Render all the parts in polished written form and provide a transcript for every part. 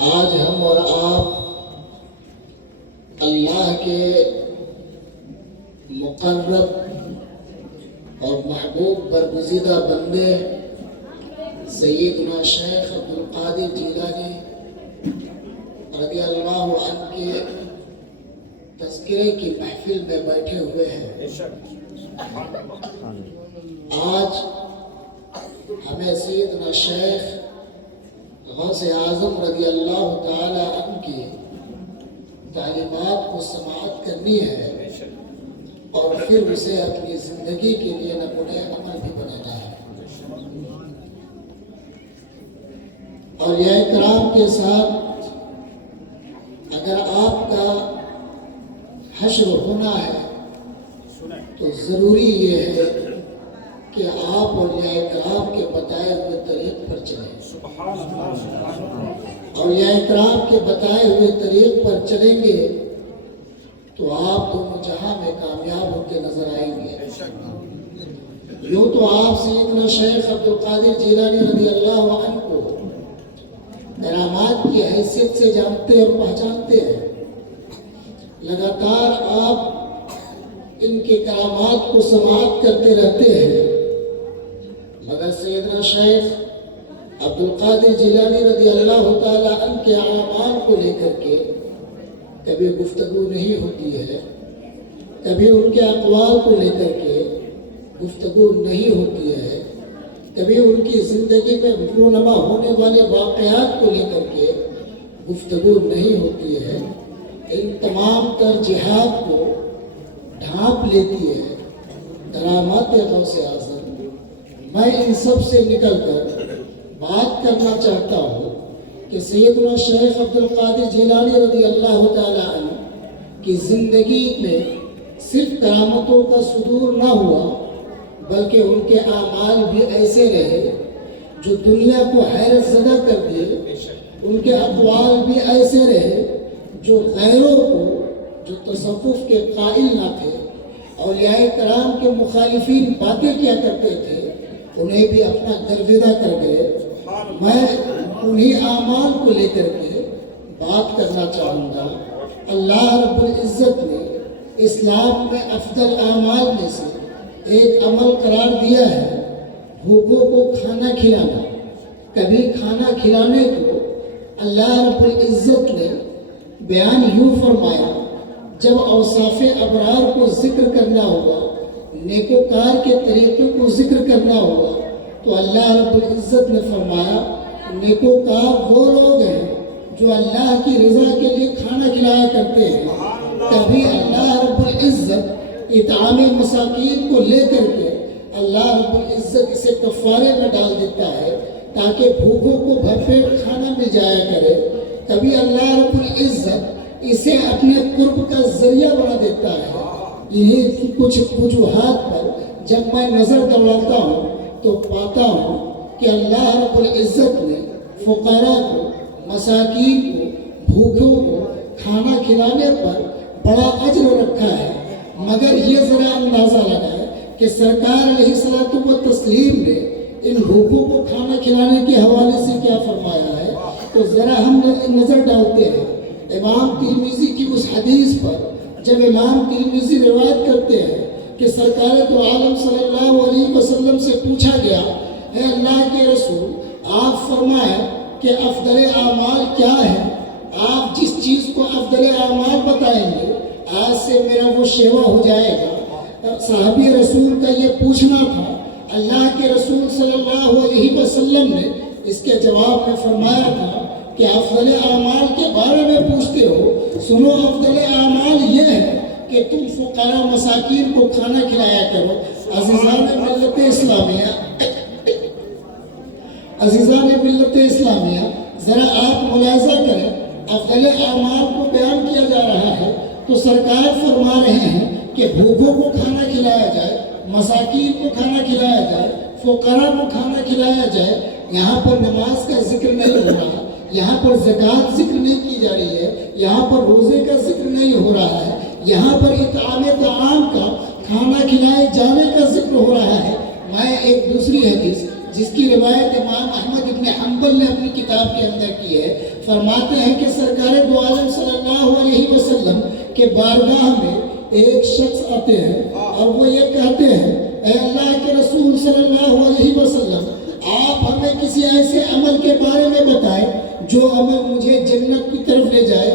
آج ہم اور آپ اللہ کے مقرب اور محبوب برگزیدہ بندے سیدنا شیخ عبدالقادر جیلانی رضی اللہ عنہ کے تذکرے کی محفل میں بیٹھے ہوئے ہیں۔ آج ہمیں سیدنا شیخ غوث اعظم رضی اللہ تعالی عنہ کی تعلیمات کو سماعت کرنی ہے اور پھر اسے اپنی زندگی کے لیے نمونۂ عمل بھی بنانا ہے۔ اور یہ کرام کے ساتھ اگر آپ کا حشر ہونا ہے تو ضروری یہ ہے کہ آپ اولیاء کرام کے بتائے ہوئے طریق پر چلیں۔ اولیاء کرام کے بتائے ہوئے طریق پر چلیں گے تو آپ دونوں جہاں میں کامیاب ہوتے نظر آئیں گے۔ یوں تو آپ سیدنا شیخ عبدالقادر جیلانی رضی اللہ عنہ کو کرامات کی حیثیت سے جانتے اور پہچانتے ہیں۔ لگاتار آپ ان کے کرامات کو سماعت کرتے رہتے ہیں، مگر سیدنا شیخ عبدالقادر جیلانی رضی اللہ تعالیٰ عنہ کے اعمال کو لے کر کے کبھی گفتگو نہیں ہوتی ہے، کبھی ان کے اقوال کو لے کر کے گفتگو نہیں ہوتی ہے، کبھی ان کی زندگی میں رونما ہونے والے واقعات کو لے کر کے گفتگو نہیں ہوتی ہے۔ ان تمام ترجیحات کو ڈھانپ لیتی ہے کرامات غوث اعظم۔ میں ان سب سے نکل کر بات کرنا چاہتا ہوں کہ سیدنا شیخ عبدالقادر جیلانی رضی اللہ تعالی عنہ کی زندگی میں صرف کرامتوں کا صدور نہ ہوا بلکہ ان کے اعمال بھی ایسے رہے جو دنیا کو حیرت زدہ کر دیے، ان کے اقوال بھی ایسے رہے جو غیروں کو جو تصوف کے قائل نہ تھے، اولیاء کرام کے مخالفین باتیں کیا کرتے تھے، انہیں بھی اپنا گرویدہ کر گئے۔ میں انہی اعمال کو لے کر کے بات کرنا چاہوں گا۔ اللہ رب العزت نے اسلام میں افضل اعمال میں سے ایک عمل قرار دیا ہے بھوکوں کو کھانا کھلانا۔ کبھی کھانا کھلانے کو اللہ رب العزت نے بیان یوں فرمایا، جب اوصاف ابرار کو ذکر کرنا ہوگا، نیکوکار کے طریقے کو ذکر کرنا ہوگا تو اللہ رب العزت نے فرمایا نیکوکار وہ لوگ ہیں جو اللہ کی رضا کے لیے کھانا کھلایا کرتے ہیں۔ کبھی اللہ رب العزت اطعام مساکین کو لے کر کے اللہ رب العزت اسے کفارے میں ڈال دیتا ہے تاکہ بھوکوں کو بھرپیٹ کھانا مل جایا کرے۔ کبھی اللہ رب العزت اسے اپنے قرب کا ذریعہ بنا دیتا ہے۔ انہیں کچھ وجوہات پر جب میں نظر دوڑاتا ہوں تو پاتا ہوں کہ اللہ رب العزت نے فقراء کو، مساکین کو، بھوکوں کو کھانا کھلانے پر بڑا اجر رکھا ہے۔ مگر یہ ذرا اندازہ لگائے کہ سرکار علیہ الصلوۃ والتسلیم نے ان بھوکوں کو کھانا کھلانے کے حوالے سے کیا فرمایا ہے، تو ذرا ہم نظر ڈالتے ہیں امام ترمذی کی اس حدیث پر۔ جب امام ترمذی روایت کرتے ہیں کہ سرکار دو عالم صلی اللہ علیہ وسلم سے پوچھا گیا، اے اللہ کے رسول آپ فرمائیں کہ افضل اعمال کیا ہے؟ آپ جس چیز کو افضل اعمال بتائیں گے آج سے میرا وہ شیوا ہو جائے گا۔ صحابی رسول کا یہ پوچھنا تھا۔ اللہ کے رسول صلی اللہ علیہ وسلم نے اس کے جواب میں فرمایا تھا کہ افضل اعمال کے بارے میں پوچھتے ہو، سنو افضل اعمال یہ ہے کہ تم فقراء مساکین کو کھانا کھلایا کرو۔ عزیزان ملت اسلامیہ، ذرا آپ ملاحظہ کریں، افضل اعمال کو بیان کیا جا رہا ہے تو سرکار فرما رہے ہیں کہ بھوکوں کو کھانا کھلایا جائے، مساکین کو کھانا کھلایا جائے، فقراء کو کھانا کھلایا جائے۔ یہاں پر نماز کا ذکر نہیں ہو رہا، یہاں پر زکوٰۃ ذکر نہیں کی جا رہی ہے، یہاں پر روزے کا ذکر نہیں ہو رہا ہے، یہاں پر اطعام طعام کا، کھانا کھلائے جانے کا ذکر ہو رہا ہے۔ میں ایک دوسری حدیث جس کی روایت امام احمد ابن حنبل نے اپنی کتاب کے اندر کی ہے، فرماتے ہیں کہ سرکار دو عالم صلی اللہ علیہ وسلم کے بارگاہ میں ایک شخص آتے ہیں اور وہ یہ کہتے ہیں، اے اللہ کے رسول صلی اللہ علیہ وسلم، آپ ہمیں کسی ایسے عمل کے بارے میں بتائیں جو عمل مجھے جنت کی طرف لے جائے۔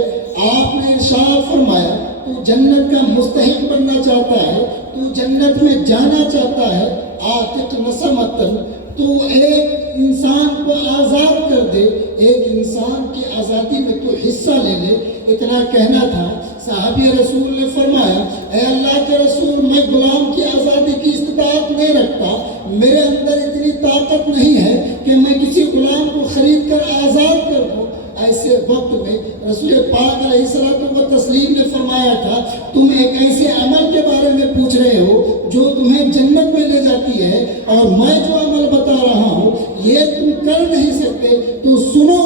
آپ نے ارشاد فرمایا، تو جنت کا مستحق بننا چاہتا ہے، تو جنت میں جانا چاہتا ہے، آتق نسمتن، تو ایک انسان کو آزاد کر دے، ایک انسان کی آزادی میں تو حصہ لے لے۔ اتنا کہنا تھا، صحابی رسول نے فرمایا، اے اللہ کے رسول، میں غلام کی آزادی کی استطاعت نہیں رکھتا، میرے اندر اتنی طاقت نہیں ہے کہ میں کسی غلام کو خرید کر آزاد کر دوں۔ ایسے وقت میں رسول پاک علیہ الصلوۃ والتسلیم نے فرمایا تھا، تم ایک ایسے عمل کے بارے میں پوچھ رہے ہو جو تمہیں جنت میں لے جاتی ہے، اور میں جو عمل بتا رہا ہوں یہ تم کر نہیں سکتے، تو سنو،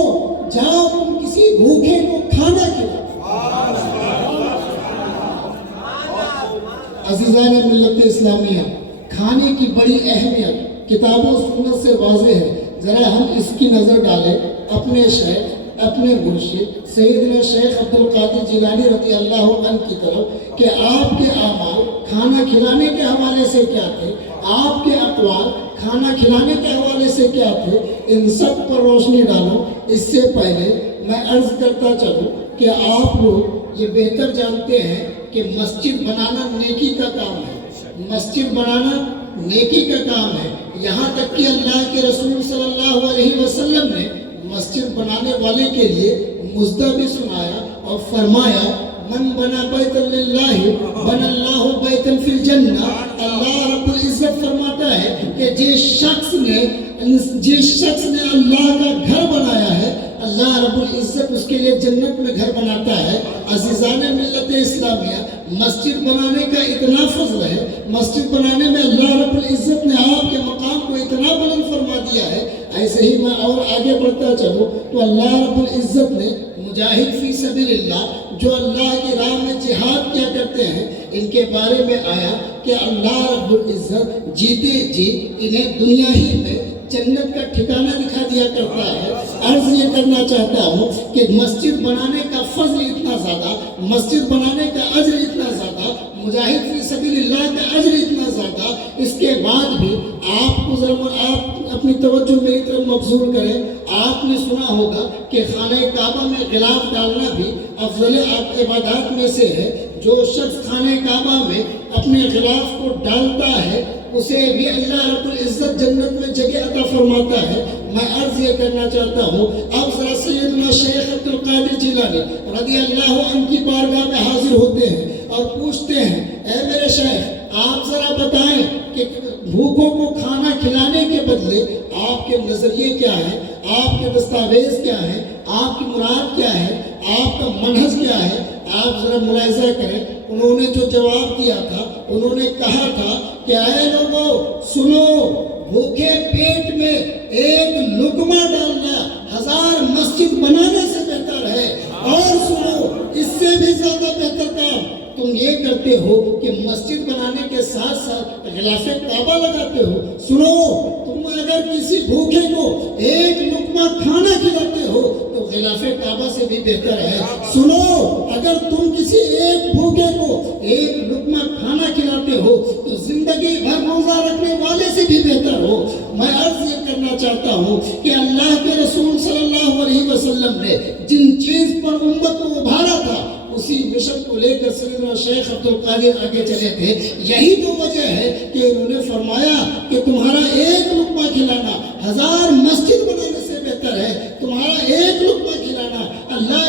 جاؤ تم کسی بھوکے کو کھانا کھلاؤ۔ عزیزان ملت اسلامیہ، کھانے کی بڑی اہمیت کتاب و سنت سے واضح ہے۔ ذرا ہم اس کی نظر ڈالیں اپنے شیخ، اپنے مرشد سیدنا شیخ عبد القادر جیلانی رضی اللہ عنہ کی طرف کہ آپ کے اعمال کھانا کھلانے کے حوالے سے کیا تھے، آپ کے اقوال کھانا کھلانے کے حوالے سے کیا تھے، ان سب پر روشنی ڈالو۔ اس سے پہلے میں عرض کرتا چلوں کہ آپ لوگ یہ بہتر جانتے ہیں کہ مسجد بنانا نیکی کا کام ہے، مسجد بنانا نیکی کا کام ہے، یہاں تک کہ اللہ کے رسول صلی اللہ علیہ وسلم نے مسجد بنانے والے کے لیے مزدہ بھی سنایا اور فرمایا، من بنا بیتا للہ بنا اللہ بیتا فی الجنہ۔ اللہ رب العزت فرماتا ہے کہ جس شخص نے اللہ کا گھر بنایا ہے، اللہ رب العزت اس کے لیے جنت میں گھر بناتا ہے۔ عزیزان ملت اسلامیہ، مسجد بنانے کا اتنا فضل ہے، مسجد بنانے میں اللہ رب العزت نے آپ کے مقام کو اتنا بلند فرما دیا ہے۔ ایسے ہی میں اور آگے بڑھتا چلوں تو اللہ رب العزت نے مجاہد فی سبیل اللہ، جو اللہ کی راہ میں جہاد کیا کرتے ہیں، ان کے بارے میں آیا کہ اللہ رب العزت جیتے جی انہیں دنیا ہی میں جنت کا ٹھکانہ دکھا دیا کرتا ہے۔ عرض یہ کرنا چاہتا ہوں کہ مسجد بنانے کا فضل اتنا زیادہ، مسجد بنانے کا اجر اتنا زیادہ، مجاہد فی سبیل اللہ کا اجر اتنا زیادہ، اس کے بعد بھی آپ اپنی توجہ میری طرف مبذول کریں۔ آپ نے سنا ہوگا کہ خانہ کعبہ میں غلاف ڈالنا بھی افضل عبادات میں سے ہے۔ جو شخص خانہ کعبہ میں اپنے غلاف کو ڈالتا ہے اسے بھی اللہ رب العزت جنت میں جگہ عطا فرماتا ہے۔ میں عرض یہ کرنا چاہتا ہوں، اب ذرا سیدنا شیخ عبد القادر جیلانی رضی اللہ عنہ کی بارگاہ میں حاضر ہوتے ہیں اور پوچھتے ہیں، اے میرے شیخ، آپ ذرا بتائیں کہ بھوکوں کو کھانا کھلانے کے بدلے آپ کے نظریے کیا ہیں، آپ کے دستاویز کیا ہیں، آپ کی مراد کیا ہے، آپ کا منہج کیا ہے؟ آپ ذرا ملاحظہ کریں، انہوں نے جو جواب دیا تھا، انہوں نے کہا تھا کہ اے لوگوں سنو، بھوکے پیٹ میں ایک لقمہ ڈالنا 1000 مسجد بنانے سے بہتر ہے، اور سنو، اس سے بھی زیادہ بہتر کام تم یہ کرتے ہو کہ مسجد بنانے کے ساتھ ساتھ غلاف کعبہ لگاتے ہو۔ سنو، تم اگر کسی بھوکے کو ایک لقمہ کھانا کھلاتے ہو تو غلاف کعبہ سے بھی بہتر ہے۔ سنو، اگر تم کسی ایک بھوکے کو ایک لقمہ کھانا کھلاتے ہو تو زندگی بھر روزہ رکھنے والے سے بھی بہتر ہو۔ میں عرض یہ کرنا چاہتا ہوں کہ اللہ کے رسول صلی اللہ علیہ وسلم نے جن چیز پر امت کو ابھارا تھا، اسی مشن کو لے کر سیدنا شیخ عبد القادر آگے چلے تھے۔ یہی تو وجہ ہے کہ انہوں نے فرمایا کہ تمہارا ایک لقمہ کھلانا 1000 مسجد بنانے سے بہتر ہے۔ تمہارا ایک لقمہ کھلانا اللہ